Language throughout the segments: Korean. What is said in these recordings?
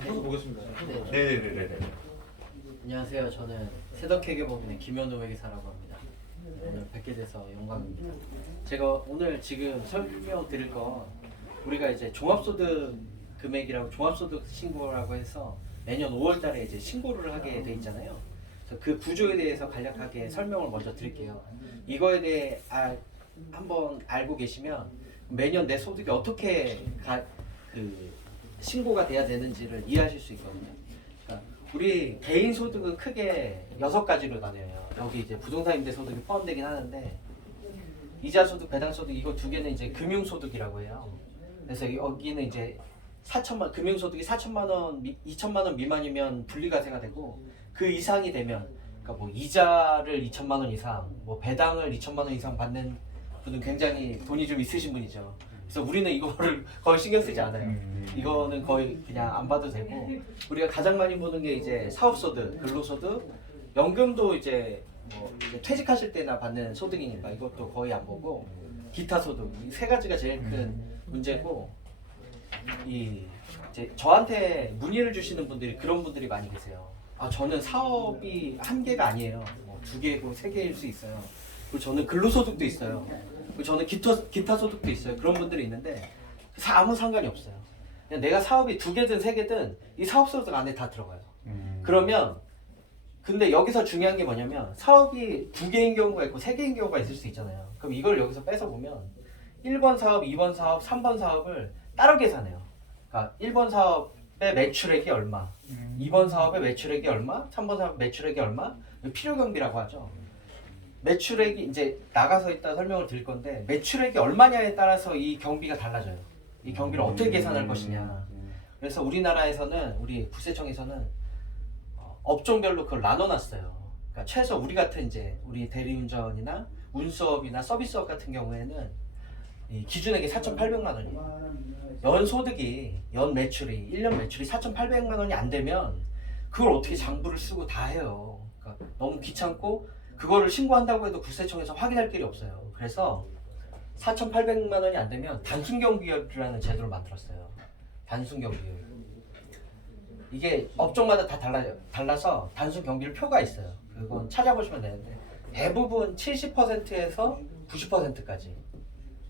한번 보겠습니다. 네. 네네네네. 안녕하세요. 저는 세덕회계법인의 김현우 회계사라고 합니다. 오늘 뵙게 돼서 영광입니다. 제가 오늘 지금 설명드릴 건 우리가 이제 종합소득 금액이라고 종합소득 신고라고 해서 매년 5월달에 이제 신고를 하게 돼 있잖아요. 그래서 그 구조에 대해서 간략하게 설명을 먼저 드릴게요. 이거에 대해 아, 한번 알고 계시면 매년 내 소득이 어떻게 가, 그 신고가 돼야 되는지를 이해하실 수 있거든요. 그러니까 우리 개인 소득은 크게 여섯 가지로 나뉘어요. 여기 이제 부동산 임대 소득이 포함되긴 하는데 이자 소득, 배당 소득 이거 두 개는 이제 금융 소득이라고 해요. 그래서 여기는 이제 4천만 금융 소득이 4천만 원, 미, 2천만 원 미만이면 분리과세가 되고 그 이상이 되면 그러니까 뭐 이자를 2천만 원 이상, 뭐 배당을 2천만 원 이상 받는 분은 굉장히 돈이 좀 있으신 분이죠. 그래서 우리는 이거를 거의 신경 쓰지 않아요. 이거는 거의 그냥 안 봐도 되고 우리가 가장 많이 보는 게 이제 사업소득, 근로소득, 연금도 이제 뭐 이제 퇴직하실 때나 받는 소득이니까 이것도 거의 안 보고 기타 소득 이 세 가지가 제일 큰 문제고 이 이제 저한테 문의를 주시는 분들이 그런 분들이 많이 계세요. 아 저는 사업이 한 개가 아니에요. 뭐두 개고 세 개일 수 있어요. 그리고 저는 근로소득도 있어요. 저는 기타 기타 소득도 있어요. 그런 분들이 있는데 사- 아무 상관이 없어요. 그냥 내가 사업이 두 개든 세 개든 이 사업 소득 안에 다 들어가요. 그러면 근데 여기서 중요한 게 뭐냐면 사업이 두 개인 경우가 있고 세 개인 경우가 있을 수 있잖아요. 그럼 이걸 여기서 뺏어 보면 1번 사업, 2번 사업, 3번 사업을 따로 계산해요. 그러니까 1번 사업의 매출액이 얼마, 2번 사업의 매출액이 얼마, 3번 사업 매출액이 얼마, 필요 경비라고 하죠. 매출액이 이제 나가서 이따 설명을 드릴 건데 매출액이 얼마냐에 따라서 이 경비가 달라져요. 이 경비를 어떻게 계산할 것이냐. 그래서 우리나라에서는 우리 국세청에서는 어, 업종별로 그걸 나눠놨어요. 그러니까 최소 우리 같은 이제 우리 대리운전이나 운수업이나 서비스업 같은 경우에는 이 기준액이 4,800만 원이에요. 연 소득이 연 매출이 1년 매출이 4,800만 원이 안 되면 그걸 어떻게 장부를 쓰고 다 해요. 그러니까 너무 귀찮고 그거를 신고한다고 해도 국세청에서 확인할 길이 없어요. 그래서 4,800만 원이 안 되면 단순 경비율이라는 제도를 만들었어요. 단순 경비율. 이게 업종마다 다 달라요. 달라서 단순 경비율 표가 있어요. 그건 찾아보시면 되는데 대부분 70%에서 90%까지.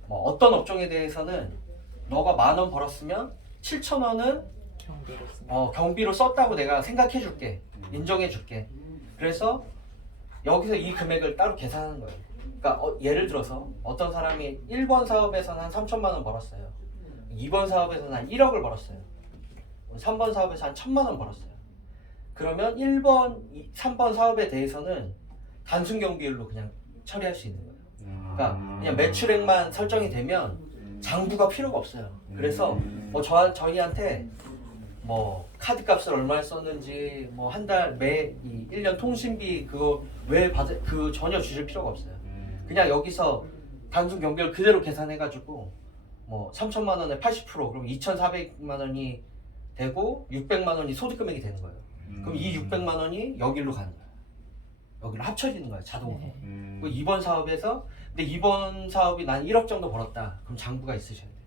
뭐 어떤 업종에 대해서는 너가 만 원 벌었으면 7천 원은 어, 경비로 썼다고 내가 생각해 줄게. 인정해 줄게. 그래서 여기서 이 금액을 따로 계산하는 거예요. 그러니까 어, 예를 들어서 어떤 사람이 1번 사업에서는 한 3천만 원 벌었어요. 2번 사업에서는 한 1억을 벌었어요. 3번 사업에서 한 1천만 원 벌었어요. 그러면 1번, 3번 사업에 대해서는 단순 경비율로 그냥 처리할 수 있는 거예요. 그러니까 그냥 매출액만 설정이 되면 장부가 필요가 없어요. 그래서 뭐 저, 저희한테 뭐 카드 값을 얼마에 썼는지 뭐 한 달 매 이 1년 통신비 그거 왜 받을 그 전혀 주실 필요가 없어요. 그냥 여기서 단순 경비를 그대로 계산해 가지고 뭐 3천만 원에 80% 그럼 2,400만 원이 되고 600만 원이 소득 금액이 되는 거예요. 그럼 이 600만 원이 여기로 가는 거예요. 여기로 합쳐지는 거예요, 자동으로. 그 2번 사업에서 근데 이번 사업이 난 1억 정도 벌었다. 그럼 장부가 있으셔야 돼요.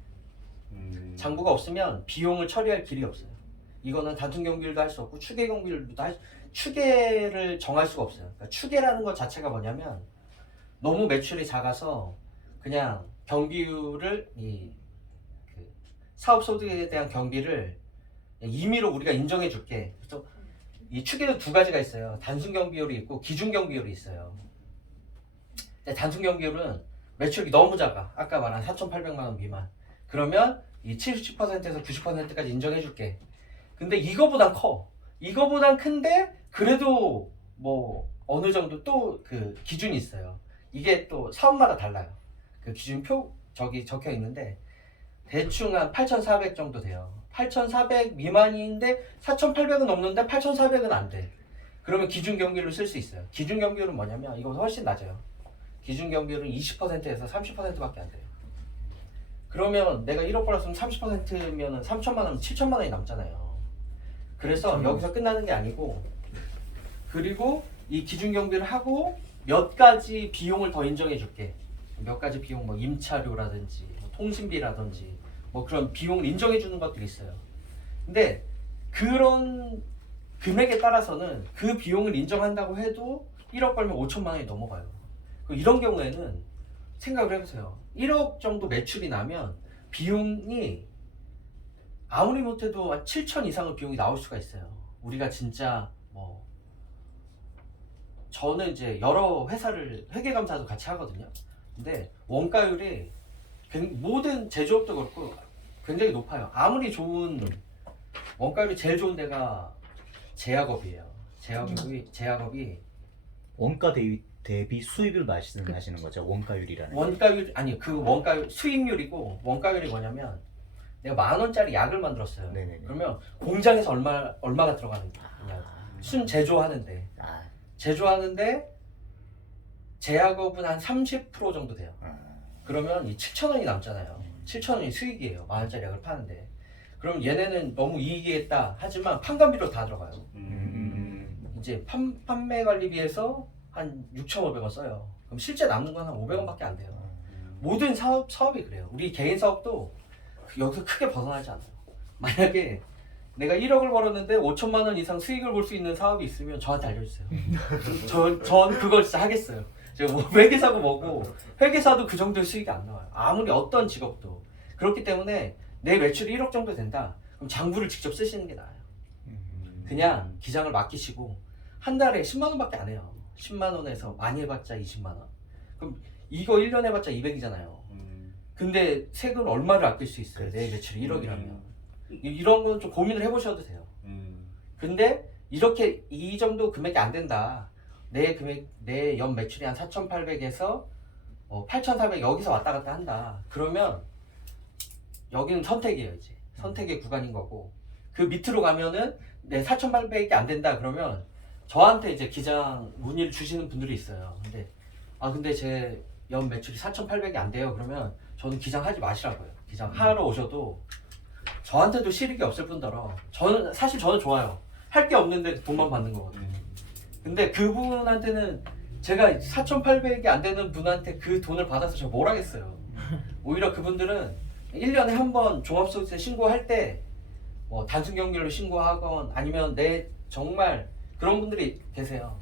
장부가 없으면 비용을 처리할 길이 없어요. 이거는 단순 경비율도 할 수 없고 추계 경비율도 할 수- 추계를 정할 수가 없어요. 그러니까 추계라는 것 자체가 뭐냐면 너무 매출이 작아서 그냥 경비율을 이 그 사업 소득에 대한 경비를 임의로 우리가 인정해 줄게. 그래서 이 추계도 두 가지가 있어요. 단순 경비율이 있고 기준 경비율이 있어요. 단순 경비율은 매출이 너무 작아. 아까 말한 4,800만 원 미만. 그러면 이 70%에서 90%까지 인정해 줄게. 근데 이거보단 커. 이거보단 큰데 그래도 뭐 어느 정도 또 그 기준이 있어요. 이게 또 사업마다 달라요. 그 기준표 저기 적혀 있는데 대충 한 8,400 정도 돼요. 8,400 미만인데 4,800은 넘는데 8,400은 안 돼. 그러면 기준 경비율을 쓸수 있어요. 기준 경비율은 뭐냐면 이거 훨씬 낮아요. 기준 경비율은 20%에서 30%밖에 안 돼요. 그러면 내가 1억 벌었으면 30%면은 3천만 원, 7천만 원이 남잖아요. 그래서 여기서 끝나는 게 아니고 그리고 이 기준 경비를 하고 몇 가지 비용을 더 인정해 줄게. 몇 가지 비용 뭐 임차료라든지 뭐 통신비라든지 뭐 그런 비용을 인정해 주는 것들이 있어요. 근데 그런 금액에 따라서는 그 비용을 인정한다고 해도 1억 벌면 5천만 원이 넘어가요. 그 이런 경우에는 생각을 해보세요. 1억 정도 매출이 나면 비용이 아무리 못해도 한 7천 이상의 비용이 나올 수가 있어요. 우리가 진짜 뭐 저는 이제 여러 회사를 회계 감사도 같이 하거든요. 근데 원가율이 굉- 모든 제조업도 그렇고 굉장히 높아요. 아무리 좋은 원가율이 제일 좋은 데가 제약업이에요. 제약업이 제약업이 원가 대비, 대비 수입을 말씀하시는 거죠. 원가율이라는. 게. 원가율 아니 그 원가율 수익률이고 원가율이 뭐냐면 내가 만 원짜리 약을 만들었어요. 네네네. 그러면 공장에서 얼마 얼마가 들어가는 거냐? 아, 순 제조하는데 아, 제조하는데 제약업은 한 30% 정도 돼요. 아, 그러면 이 7천 원이 남잖아요. 7천 원이 수익이에요. 만 원짜리 약을 파는데. 그럼 얘네는 너무 이익이겠다. 하지만 판관비로 다 들어가요. 음, 이제 판, 판매 관리비에서 한 6,500원 써요. 그럼 실제 남는 건 한 500원밖에 안 돼요. 모든 사업 사업이 그래요. 우리 개인 사업도 그- 여기서 크게 벗어나지 않아요. 만약에 내가 1억을 벌었는데 5천만 원 이상 수익을 볼 수 있는 사업이 있으면 저한테 알려주세요. 저, 전 그걸 진짜 하겠어요. 제가 뭐 회계사고 뭐고 회계사도 그 정도의 수익이 안 나와요. 아무리 어떤 직업도 그렇기 때문에 내 매출이 1억 정도 된다. 그럼 장부를 직접 쓰시는 게 나아요. 음. 그냥 기장을 맡기시고 한 달에 10만 원밖에 안 해요. 10만 원에서 많이 해봤자 20만 원. 그럼 이거 1년 해봤자 200이잖아요. 근데 세금 얼마를 아낄 수 있어요? 내 매출이 1억이라면. 이런 건 좀 고민을 해보셔도 돼요. 근데 이렇게 이 정도 금액이 안 된다. 내 금액 내 연 매출이 한 4,800에서 어, 8,400 여기서 왔다 갔다 한다. 그러면 여기는 선택이에요, 이제. 선택의 구간인 거고. 그 밑으로 가면은 내 4,800이 안 된다. 그러면 저한테 이제 기장 문의를 주시는 분들이 있어요. 근데 아 근데 제 연 매출이 4,800이 안 돼요. 그러면 저는 기장 하지 마시라고요. 기장 하러 오셔도 저한테도 실익이 없을 뿐더러 저는 사실 저는 좋아요. 할 게 없는데 돈만 받는 거거든요. 근데 그분한테는 제가 4,800이 안 되는 분한테 그 돈을 받아서 제가 뭘 하겠어요. 오히려 그분들은 1년에 한 번 종합소득세 신고할 때 뭐 단순 경비로 신고하건 아니면 내 정말 그런 분들이 계세요.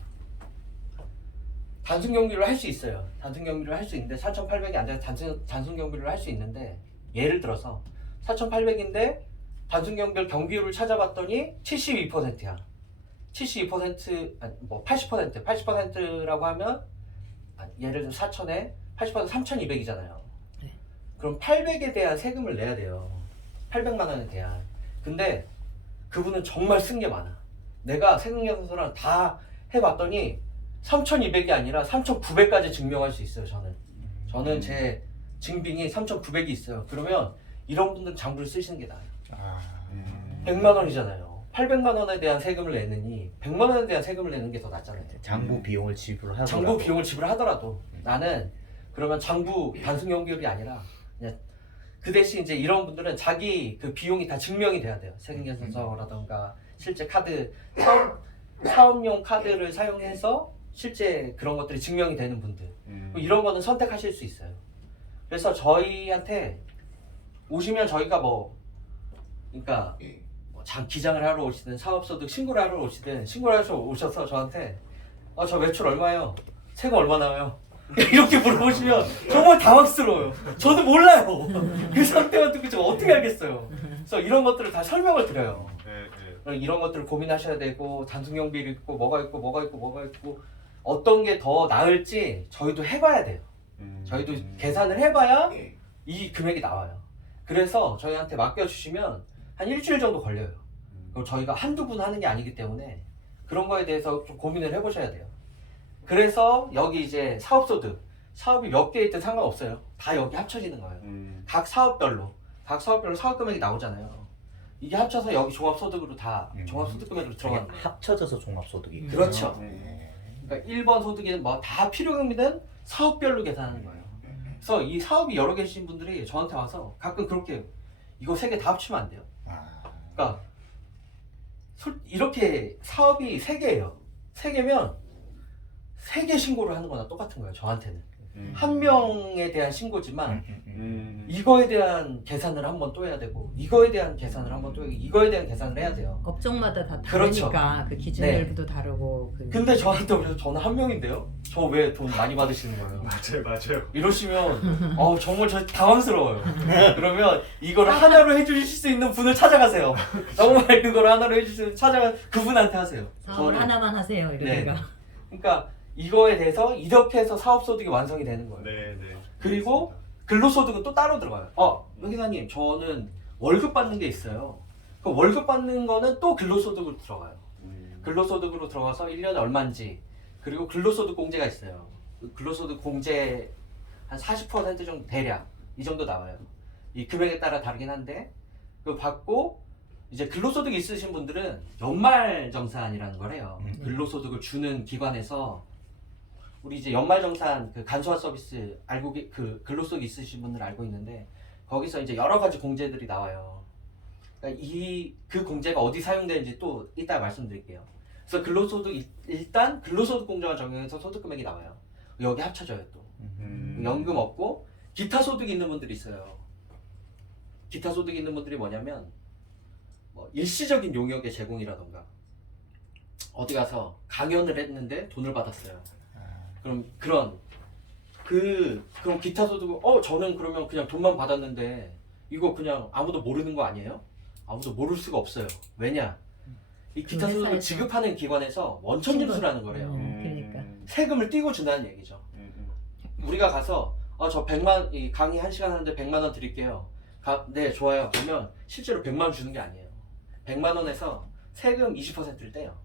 단순 경비를 할 수 있어요. 단순 경비를 할 수 있는데 4,800이 안 돼서 단순 단순 경비를 할 수 있는데 예를 들어서 4,800인데 단순 경비를 경비율을 찾아봤더니 72%야. 72% 아니, 뭐 80% 80%라고 하면 아, 예를 들어 4천에 80% 3,200이잖아요. 네. 그럼 800에 대한 세금을 내야 돼요. 800만 원에 대한. 근데 그분은 정말 쓴 게 많아. 내가 세금계산서랑 다 해봤더니 3,200이 아니라 3,900까지 증명할 수 있어요. 저는. 저는 제 증빙이 3,900이 있어요. 그러면 이런 분들 장부를 쓰시는 게 나아요. 아, 100만 원이잖아요. 800만 원에 대한 세금을 내느니 100만 원에 대한 세금을 내는 게 더 낫잖아요. 장부 비용을 지불하고 장부 비용을 지불하더라도 나는 그러면 장부 단순 연결이 아니라 그냥 그 대신 이제 이런 분들은 자기 그 비용이 다 증명이 돼야 돼요. 세금계산서라던가 실제 카드 사업 사업용 카드를 사용해서 실제 그런 것들이 증명이 되는 분들 뭐 이런 거는 선택하실 수 있어요. 그래서 저희한테 오시면 저희가 뭐 그러니까 뭐 장 기장을 하러 오시든 사업소득 신고를 하러 오시든 신고를 하러 오셔서 저한테 아저 매출 얼마예요? 세금 얼마 나와요? 이렇게 물어보시면 정말 당황스러워요. 저도 몰라요. 그 상태만 듣고 제가 어떻게 알겠어요. 그래서 이런 것들을 다 설명을 드려요. 이런 것들을 고민하셔야 되고 단순 경비를 있고 뭐가 있고 뭐가 있고 뭐가 있고 어떤 게 더 나을지 저희도 해봐야 돼요. 저희도 계산을 해봐야 이 금액이 나와요. 그래서 저희한테 맡겨주시면 한 일주일 정도 걸려요. 그럼 저희가 한두 분 하는 게 아니기 때문에 그런 거에 대해서 좀 고민을 해보셔야 돼요. 그래서 여기 이제 사업소득, 사업이 몇 개 있든 상관없어요. 다 여기 합쳐지는 거예요. 각 사업별로, 각 사업별로 사업 금액이 나오잖아요. 이게 합쳐서 여기 종합소득으로 다 음. 종합소득 금액으로 들어가는 거예요. 합쳐져서 종합소득이 그렇죠. 네. 그러니까 1번 소득에는 뭐다 필요금이든 사업별로 계산하는 거예요. 그래서 이 사업이 여러 개신 분들이 저한테 와서 가끔 그렇게. 이거 세 개 다 합치면 안 돼요. 아, 그러니까 솔- 이렇게 사업이 세 개예요. 세 개면 세 개 신고를 하는 거나 똑같은 거예요. 저한테는. 음. 한 명에 대한 신고지만 음, 음. 이거에 대한 계산을 한번 또 해야 되고 이거에 대한 계산을 한번 또 해야 이거에 대한 계산을 해야 돼요. 업종마다 다 그렇죠. 다르니까 그 기준들도 다르고 그 근데 저한테 오셔서 저는 한 명인데요. 저 왜 돈 많이 받으시는 거예요? 맞아요, 맞아요. 이러시면 어 정말 저 당황스러워요. 그러면 이걸 하나로 해주실 수 있는 분을 찾아가세요. 정말 그걸 하나로 해주실 수 있는 찾아가 그분한테 하세요. 사업을 저는- 하나만 하세요 네. 이러니까 그러니까 이거에 대해서 이렇게 해서 사업 소득이 완성이 되는 거예요. 네, 네. 그리고 근로소득은 또 따로 들어가요. 어, 회계사님, 저는 월급 받는 게 있어요. 그 월급 받는 거는 또 근로소득으로 들어가요. 음. 근로소득으로 들어가서 1년에 얼마인지 그리고 근로소득 공제가 있어요. 그 근로소득 공제 한 40% 정도 대략 이 정도 나와요. 이 금액에 따라 다르긴 한데 그 받고 이제 근로소득 있으신 분들은 연말정산이라는 걸 해요. 음. 근로소득을 주는 기관에서 우리 이제 연말정산 그 간소화 서비스 알고 계, 그 근로소득 있으신 분들 알고 있는데 거기서 이제 여러 가지 공제들이 나와요. 그러니까 이그 공제가 어디 사용되는지 또 이따 말씀드릴게요. 그래서 근로소득 이- 일단 근로소득 공제와 적용해서 소득 금액이 나와요. 여기 합쳐져요 또. 음. 연금 없고 기타 소득이 있는 분들이 있어요. 기타 소득이 있는 분들이 뭐냐면 뭐 일시적인 용역의 제공이라던가 어디 가서 강연을 했는데 돈을 받았어요. 그럼 그런 그 그럼 기타 소득은 어 저는 그러면 그냥 돈만 받았는데 이거 그냥 아무도 모르는 거 아니에요? 아무도 모를 수가 없어요. 왜냐? 이 기타 그 소득을 회사에서. 지급하는 기관에서 원천 징수라는 거래요. 음. 그러니까. 세금을 띄고 준다는 얘기죠. 음, 음. 우리가 가서 어, 저 100만 이 강의 1시간 하는데 100만 원 드릴게요. 가, 네, 좋아요. 그러면 실제로 100만 원 주는 게 아니에요. 100만 원에서 세금 20%를 떼요.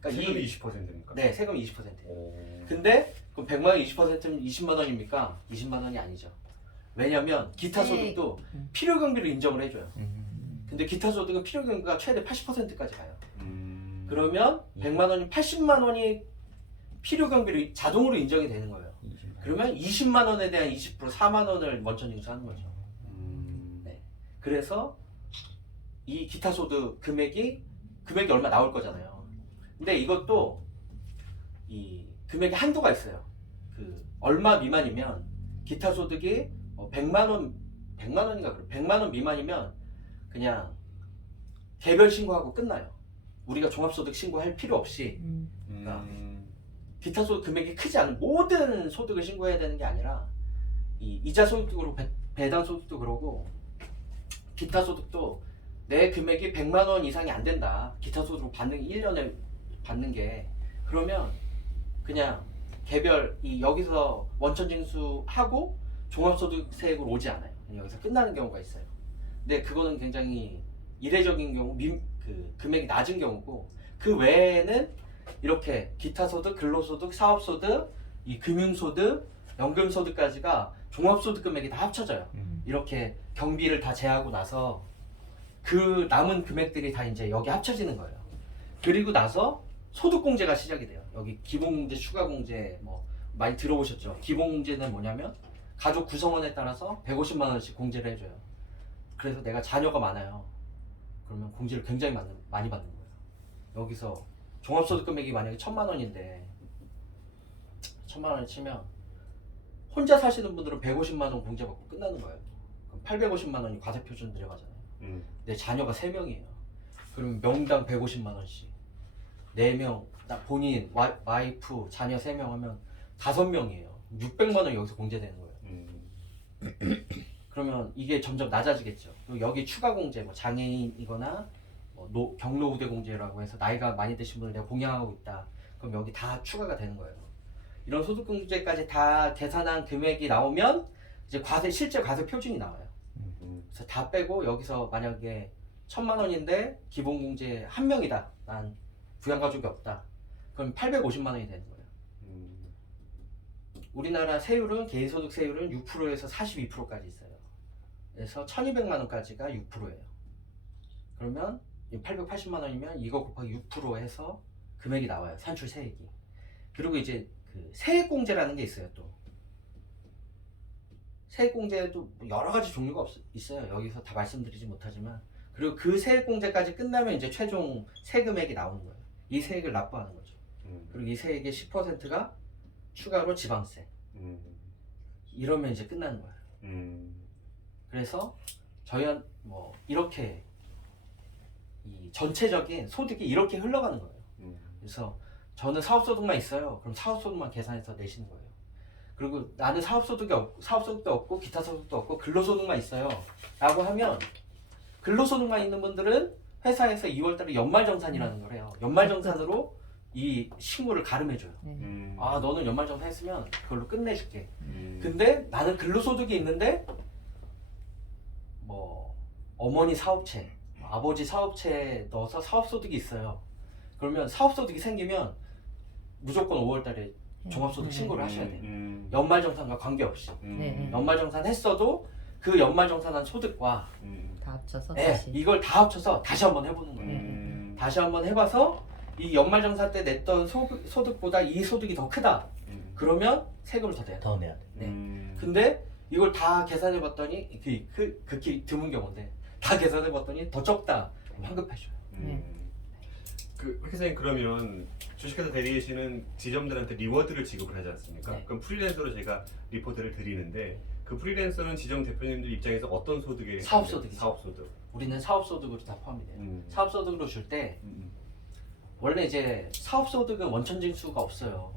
그러니까 세금이 이, 20%입니까? 네, 세금 20%예요. 오. 근데 그럼 100만 원 20%면 20만 원입니까? 20만 원이 아니죠. 왜냐면 기타 네. 소득도 음. 필요 경비를 인정을 해줘요. 음. 근데 기타 소득은 필요 경비가 최대 80%까지 가요. 음. 그러면 음. 100만 원이 80만 원이 필요 경비를 자동으로 인정이 되는 거예요. 그러면 20만 원에 대한 20% 4만 원을 원천 징수하는 거죠. 음. 네. 그래서 이 기타 소득 금액이 금액이 얼마 나올 거잖아요. 근데 이것도 이 금액의 한도가 있어요. 그 얼마 미만이면 기타 소득이 어, 100만 원 100만 원인가 그래. 100만 원 미만이면 그냥 개별 신고하고 끝나요. 우리가 종합소득 신고할 필요 없이 음. 음. 기타 소득 금액이 크지 않은 모든 소득을 신고해야 되는 게 아니라 이 이자 그렇고 배, 배당 소득도 그러고 기타 소득도 내 금액이 100만 원 이상이 안 된다. 기타 소득으로 받는 1년에 받는 게 그러면 그냥 개별 이 여기서 원천 징수하고 종합소득세액으로 오지 않아요. 여기서 끝나는 경우가 있어요. 근데 그거는 굉장히 이례적인 경우 민, 그 금액이 낮은 경우고 그 외에는 이렇게 기타 소득, 근로 소득, 사업 소득, 이 금융 소득, 연금 소득까지가 종합 소득 금액이 다 합쳐져요. 음. 이렇게 경비를 다 제하고 나서 그 남은 금액들이 다 이제 여기 합쳐지는 거예요. 그리고 나서 소득공제가 시작이 돼요. 여기 기본공제, 추가공제 뭐 많이 들어보셨죠? 기본공제는 뭐냐면 가족 구성원에 따라서 150만 원씩 공제를 해줘요. 그래서 내가 자녀가 많아요. 그러면 공제를 굉장히 많이, 많이 받는 거예요. 여기서 종합소득 금액이 만약에 천만 원인데 천만 원을 치면 혼자 사시는 분들은 150만 원 공제 받고 끝나는 거예요. 그럼 850만 원이 과세 표준 들어가잖아요. 음. 내 자녀가 3명이에요. 그럼 명당 150만 원씩. 4명, 나 본인, 와, 와이프, 자녀 3명 하면 5명이에요. 600만 원 여기서 공제되는 거예요. 음. 그러면 이게 점점 낮아지겠죠. 그리고 여기 추가 공제, 뭐 장애인이거나 뭐 노, 경로 우대 공제라고 해서 나이가 많이 드신 분을 내가 봉양하고 있다. 그럼 여기 다 추가가 되는 거예요. 이런 소득 공제까지 다 계산한 금액이 나오면 이제 과세 실제 과세 표준이 나와요. 음. 그래서 다 빼고 여기서 만약에 천만 원인데 기본 공제 한 명이다. 난 부양 가족이 없다. 그럼 850만 원이 되는 거예요. 음. 우리나라 세율은 개인소득 세율은 6%에서 42%까지 있어요. 그래서 1,200만 원까지가 6%예요. 그러면 880만 원이면 이거 곱하기 6% 해서 금액이 나와요. 산출 세액이. 그리고 이제 그 세액 공제라는 게 있어요. 또 세액 공제도 뭐 여러 가지 종류가 없, 있어요. 여기서 다 말씀드리지 못하지만 그리고 그 세액 공제까지 끝나면 이제 최종 세금액이 나오는 거예요. 이 세액을 납부하는 거죠. 음. 그리고 이 세액의 10%가 추가로 지방세. 음. 이러면 이제 끝나는 거예요. 음. 그래서 저희한 뭐 이렇게 이 전체적인 소득이 이렇게 흘러가는 거예요. 음. 그래서 저는 사업소득만 있어요. 그럼 사업소득만 계산해서 내시는 거예요. 그리고 나는 사업소득이 없, 사업소득도 없고 기타 소득도 없고 근로소득만 있어요. 라고 하면 근로소득만 있는 분들은 회사에서 2월달에 연말정산이라는 걸 해요. 연말정산으로 이 신고를 가름해줘요. 음. 아 너는 연말정산 했으면 그걸로 끝내줄게. 음. 근데 나는 근로소득이 있는데 뭐 어머니 사업체, 아버지 사업체에 넣어서 사업소득이 있어요. 그러면 사업소득이 생기면 무조건 5월달에 종합소득 네. 신고를 하셔야 돼요. 음. 연말정산과 관계없이 음. 네. 연말정산 했어도 그 연말정산한 소득과 음. 다 합쳐서 예, 다시. 이걸 다 합쳐서 다시 한번 해보는 거예요. 음. 다시 한번 해봐서 이 연말정산 때 냈던 소득, 소득보다 이 소득이 더 크다. 음. 그러면 세금을 더 내야 돼. 더 내야 돼. 네. 음. 근데 이걸 다 계산해봤더니 그, 그 극히 드문 경우인데 다 계산해봤더니 더 적다. 그럼 환급해줘요. 음. 그 회사님 그러면 주식회사 대리시는 지점들한테 리워드를 지급을 하지 않습니까? 네. 그럼 프리랜서로 제가 리포트를 드리는데 그 프리랜서는 지점 대표님들 입장에서 어떤 소득에 사업소득이죠. 사업소득. 우리는 사업소득으로 다 포함이 돼요. 음. 사업소득으로 줄 때 음. 원래 이제 사업소득은 원천징수가 없어요.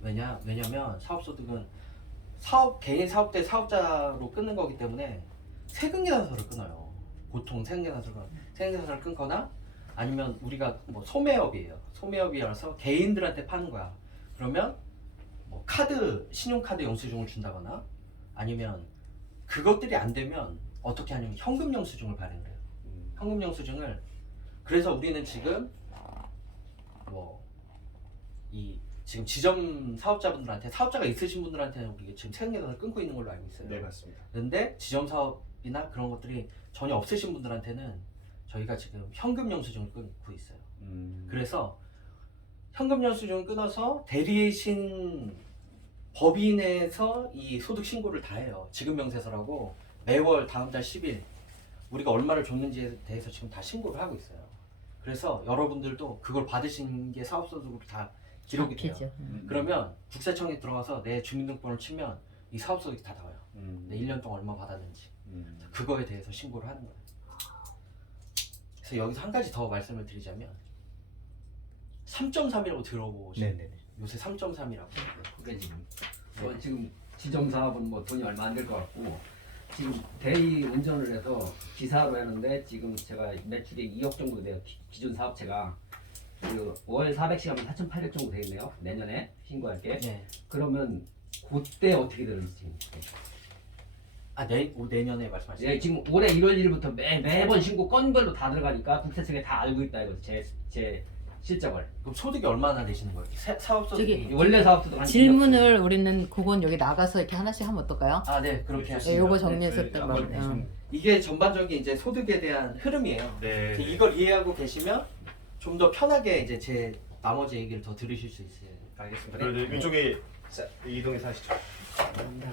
왜냐 왜냐면 사업소득은 사업 개인 사업 때 사업자로 끊는 거기 때문에 세금계산서를 끊어요. 보통 세금계산서를 세금계산서를 끊거나 아니면 우리가 뭐 소매업이에요. 소매업이라서 개인들한테 파는 거야. 그러면 뭐 카드 신용카드 영수증을 준다거나 아니면 그것들이 안 되면 어떻게 하냐면 현금 영수증을 발행을 해요. 음. 현금 영수증을 그래서 우리는 지금 뭐 이 지금 지점 사업자분들한테 사업자가 있으신 분들한테는 우리 지금 세금계산을 끊고 있는 걸로 알고 있어요. 네 맞습니다. 그런데 지점 사업이나 그런 것들이 전혀 없으신 분들한테는 저희가 지금 현금 영수증을 끊고 있어요. 음. 그래서 현금 영수증을 끊어서 대리신 법인에서 이 소득 신고를 다 해요. 지급 명세서라고 매월 다음 달 10일 우리가 얼마를 줬는지에 대해서 지금 다 신고를 하고 있어요. 그래서 여러분들도 그걸 받으신 게 사업소득으로 다 기록이 돼요. 잡히죠. 음. 그러면 국세청에 들어가서 내 주민등록번호를 치면 이 사업소득이 다 나와요. 음. 내 1년 동안 얼마 받았는지 음. 그거에 대해서 신고를 하는 거예요. 그래서 여기서 한 가지 더 말씀을 드리자면 3.3이라고 들어보시죠. 네네네. 요새 3.3이라고. 그게 지금 뭐 지금 지점 사업은 뭐 돈이 얼마 안 될 것 같고 지금 대리 운전을 해서 기사로 하는데 지금 제가 매출이 2억 정도 돼요 기- 기존 사업체가 그 월 400시간이면 4,800 정도 되겠네요 내년에 신고할 게 네. 그러면 그때 어떻게 되는지 지금 아, 내, 올 내년에 말씀하시죠. 예, 지금 올해 1월 1일부터 매, 매번 신고 건별로 다 들어가니까 국세청에 다 알고 있다 이거 제, 제 실적을 그럼 소득이 얼마나 되시는 거예요? 세- 사업 소득이 저기 원래 사업도 한 질문을 우리는 그건 여기 나가서 이렇게 하나씩 하면 어떨까요? 아, 네, 그렇게 네, 하시죠. 요거 네, 때 한번 뭐, 좀- 응. 이게 전반적인 이제 소득에 대한 흐름이에요. 네. 이걸 이해하고 계시면 좀 더 편하게 이제 제 나머지 얘기를 더 들으실 수 있어요. 알겠습니다. 그럼 이제 이쪽에 자, 이동해서 하시죠. 감사합니다.